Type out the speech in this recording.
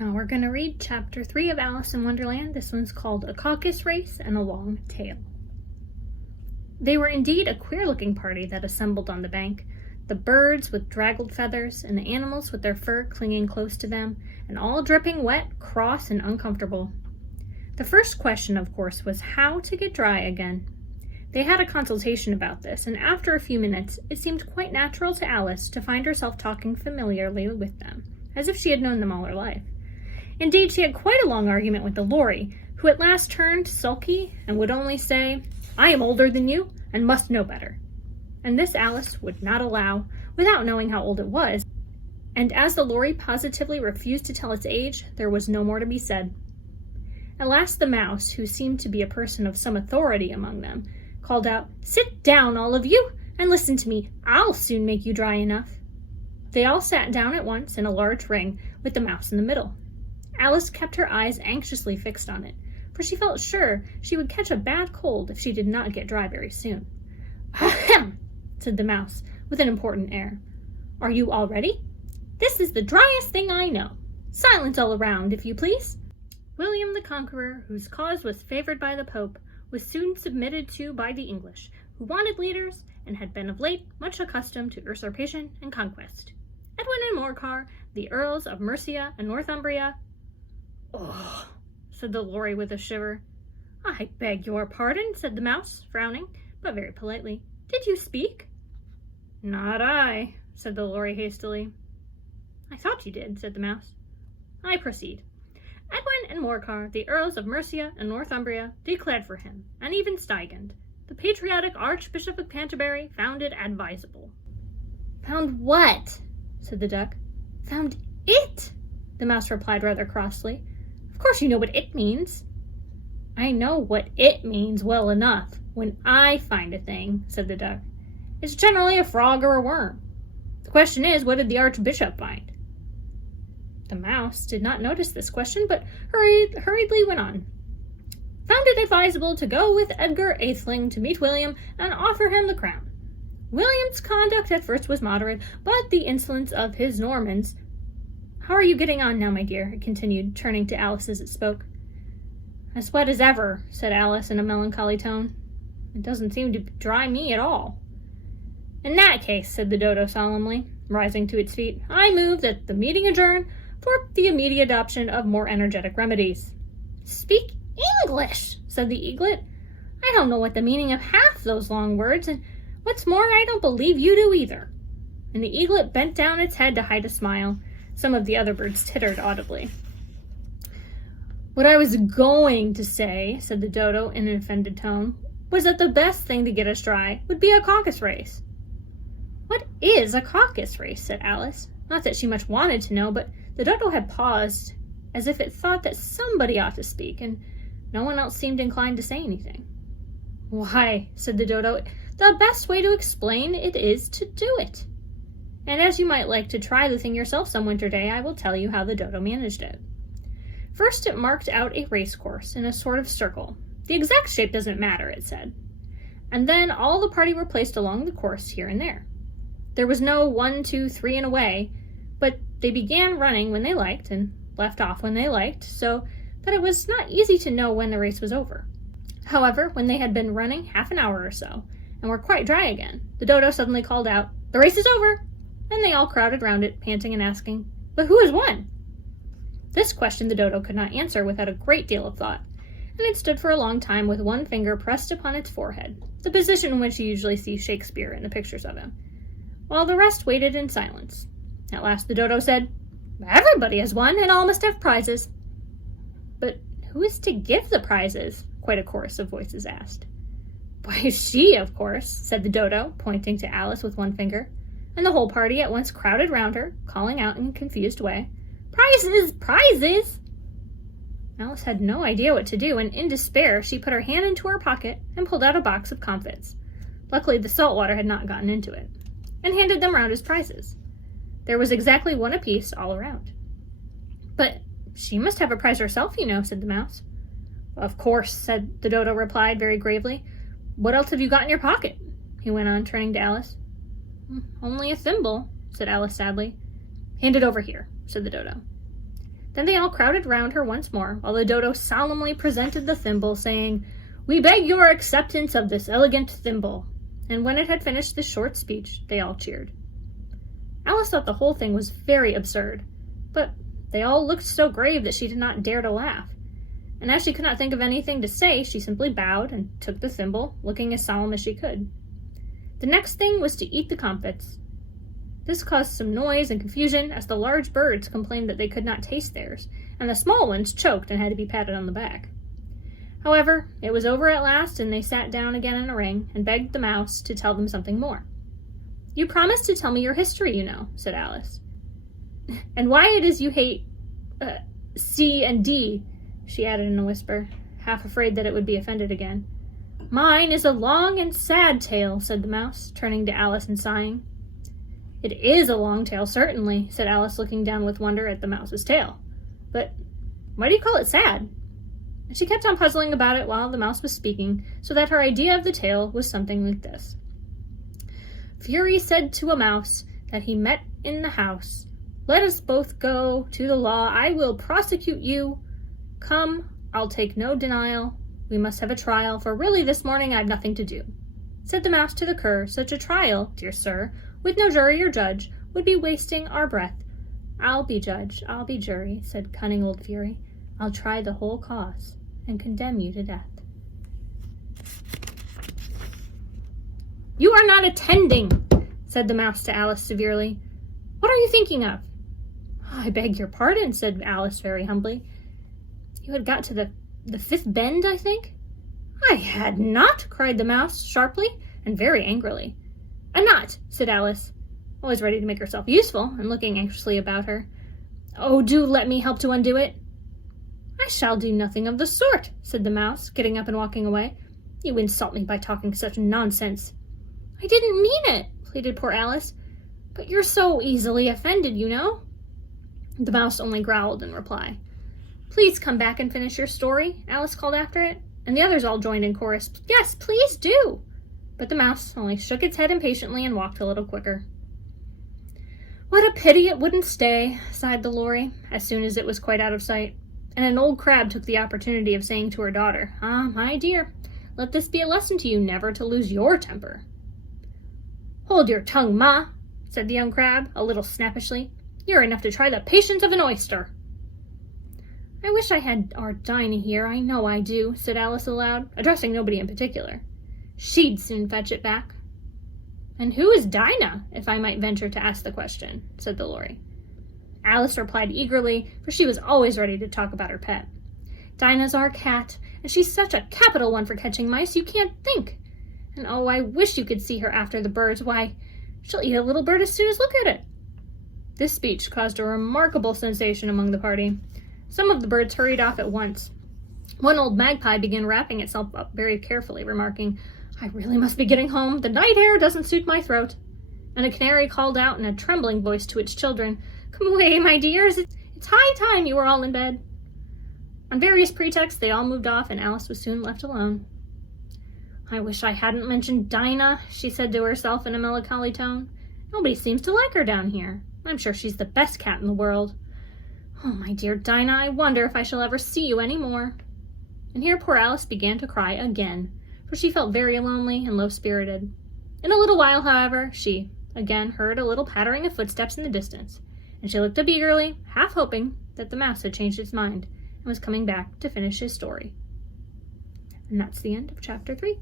Now we're going to read Chapter 3 of Alice in Wonderland. This one's called A Caucus-Race and a Long Tail. They were indeed a queer-looking party that assembled on the bank, the birds with draggled feathers, and the animals with their fur clinging close to them, and all dripping wet, cross, and uncomfortable. The first question, of course, was how to get dry again. They had a consultation about this, and after a few minutes, it seemed quite natural to Alice to find herself talking familiarly with them, as if she had known them all her life. Indeed, she had quite a long argument with the Lorry, who at last turned sulky and would only say, "I am older than you, and must know better." And this Alice would not allow, without knowing how old it was, and as the Lorry positively refused to tell its age, there was no more to be said. At last the Mouse, who seemed to be a person of some authority among them, called out, "Sit down, all of you, and listen to me. I'll soon make you dry enough." They all sat down at once in a large ring, with the Mouse in the middle. Alice kept her eyes anxiously fixed on it, for she felt sure she would catch a bad cold if she did not get dry very soon. "Ahem!" said the Mouse, with an important air. "Are you all ready? This is the driest thing I know. Silence all around, if you please." William the Conqueror, whose cause was favored by the Pope, was soon submitted to by the English, who wanted leaders, and had been of late much accustomed to usurpation and conquest. Edwin and Morcar, the Earls of Mercia and Northumbria. "Oh," said the Lorry with a shiver. "I beg your pardon," said the Mouse, frowning, but very politely. "Did you speak?" "Not I," said the Lorry hastily. "I thought you did," said the Mouse. "I proceed. Edwin and Morcar, the Earls of Mercia and Northumbria, declared for him, and even Stigand, the patriotic Archbishop of Canterbury, found it advisable." "Found what?" said the Duck. "Found it," the Mouse replied rather crossly. "Of course you know what it means." "I know what it means well enough. When I find a thing," said the Duck, "it's generally a frog or a worm. The question is, what did the Archbishop find?" The Mouse did not notice this question, but hurriedly went on. "Found it advisable to go with Edgar Atheling to meet William and offer him the crown. William's conduct at first was moderate, but the insolence of his Normans—" "How are you getting on now, my dear?" it continued, turning to Alice as it spoke. "As wet as ever," said Alice in a melancholy tone. "It doesn't seem to dry me at all." "In that case," said the Dodo solemnly, rising to its feet, "I move that the meeting adjourn for the immediate adoption of more energetic remedies." "Speak English," said the Eaglet. "I don't know what the meaning of half those long words, and what's more, I don't believe you do either." And the Eaglet bent down its head to hide a smile. Some of the other birds tittered audibly. "What I was going to say," said the Dodo in an offended tone, "was that the best thing to get us dry would be a caucus race." "What is a caucus race?" said Alice. Not that she much wanted to know, but the Dodo had paused, as if it thought that somebody ought to speak, and no one else seemed inclined to say anything. "Why," said the Dodo, "the best way to explain it is to do it. And as you might like to try the thing yourself some winter day, I will tell you how the Dodo managed it. First, it marked out a race course in a sort of circle. The exact shape doesn't matter, it said. And then all the party were placed along the course here and there. There was no 1, 2, 3 and away, but they began running when they liked and left off when they liked, so that it was not easy to know when the race was over. However, when they had been running half an hour or so, and were quite dry again, the Dodo suddenly called out, "The race is over!" And they all crowded round it, panting and asking, "But who has won?" This question the Dodo could not answer without a great deal of thought, and it stood for a long time with one finger pressed upon its forehead, the position in which you usually see Shakespeare in the pictures of him, while the rest waited in silence. At last the Dodo said, "Everybody has won, and all must have prizes." "But who is to give the prizes?" quite a chorus of voices asked. "Why, she, of course," said the Dodo, pointing to Alice with one finger, and the whole party at once crowded round her, calling out in a confused way, "Prizes! Prizes!" Alice had no idea what to do, and in despair she put her hand into her pocket and pulled out a box of comfits. Luckily the salt water had not gotten into it, and handed them round as prizes. There was exactly one apiece all around. "But she must have a prize herself, you know," said the Mouse. "Of course," said the Dodo replied very gravely. "What else have you got in your pocket?" he went on, turning to Alice. "Only a thimble," said Alice sadly. "Hand it over here," said the Dodo. Then they all crowded round her once more, while the dodo solemnly presented the thimble, saying, "We beg your acceptance of this elegant thimble." And when it had finished this short speech, they all cheered. Alice thought the whole thing was very absurd, but they all looked so grave that she did not dare to laugh. And as she could not think of anything to say, she simply bowed and took the thimble, looking as solemn as she could. The next thing was to eat the comfits. This caused some noise and confusion, as the large birds complained that they could not taste theirs, and the small ones choked and had to be patted on the back. However, it was over at last, and they sat down again in a ring and begged the mouse to tell them something more. "You promised to tell me your history, you know," said Alice. "And why it is you hate C and D," she added in a whisper, half afraid that it would be offended again. "Mine is a long and sad tale," said the mouse, turning to Alice and sighing. "It is a long tale, certainly," said Alice, looking down with wonder at the mouse's tail. "But why do you call it sad?" And she kept on puzzling about it while the mouse was speaking, so that her idea of the tale was something like this. "Fury said to a mouse that he met in the house, 'Let us both go to the law. I will prosecute you. Come, I'll take no denial. We must have a trial, for really this morning I've nothing to do.' Said the mouse to the cur, 'Such a trial, dear sir, with no jury or judge, would be wasting our breath.' 'I'll be judge, I'll be jury,' said cunning old Fury. 'I'll try the whole cause and condemn you to death.'" "You are not attending," said the mouse to Alice severely. "What are you thinking of?" "I beg your pardon," said Alice very humbly. "You had got to the fifth bend, I think?" "I had not," cried the mouse sharply and very angrily. "I'm not," said Alice, always ready to make herself useful and looking anxiously about her. "Oh, do let me help to undo it." "I shall do nothing of the sort," said the mouse, getting up and walking away. "You insult me by talking such nonsense." "I didn't mean it," pleaded poor Alice. "But you're so easily offended, you know." The mouse only growled in reply. "Please come back and finish your story," Alice called after it, and the others all joined in chorus. "Yes, please do." But the mouse only shook its head impatiently and walked a little quicker. "What a pity it wouldn't stay," sighed the Lory, as soon as it was quite out of sight. And an old crab took the opportunity of saying to her daughter, "Ah, my dear, let this be a lesson to you never to lose your temper." "Hold your tongue, Ma," said the young crab, a little snappishly. "You're enough to try the patience of an oyster." "I wish I had our Dinah here, I know I do," said Alice aloud, addressing nobody in particular. "She'd soon fetch it back." "And who is Dinah, if I might venture to ask the question?" said the Lory. Alice replied eagerly, for she was always ready to talk about her pet. "Dinah's our cat, and she's such a capital one for catching mice you can't think. And oh, I wish you could see her after the birds. Why, she'll eat a little bird as soon as look at it." This speech caused a remarkable sensation among the party. Some of the birds hurried off at once. One old magpie began wrapping itself up very carefully, remarking, "I really must be getting home. The night air doesn't suit my throat." And a canary called out in a trembling voice to its children, "Come away, my dears. It's high time you were all in bed." On various pretexts, they all moved off, and Alice was soon left alone. "I wish I hadn't mentioned Dinah," she said to herself in a melancholy tone. "Nobody seems to like her down here. I'm sure she's the best cat in the world. Oh, my dear Dinah, I wonder if I shall ever see you any more." And here poor Alice began to cry again, for she felt very lonely and low-spirited. In a little while, however, she again heard a little pattering of footsteps in the distance, and she looked up eagerly, half hoping that the mouse had changed its mind and was coming back to finish his story. And that's the end of chapter 3.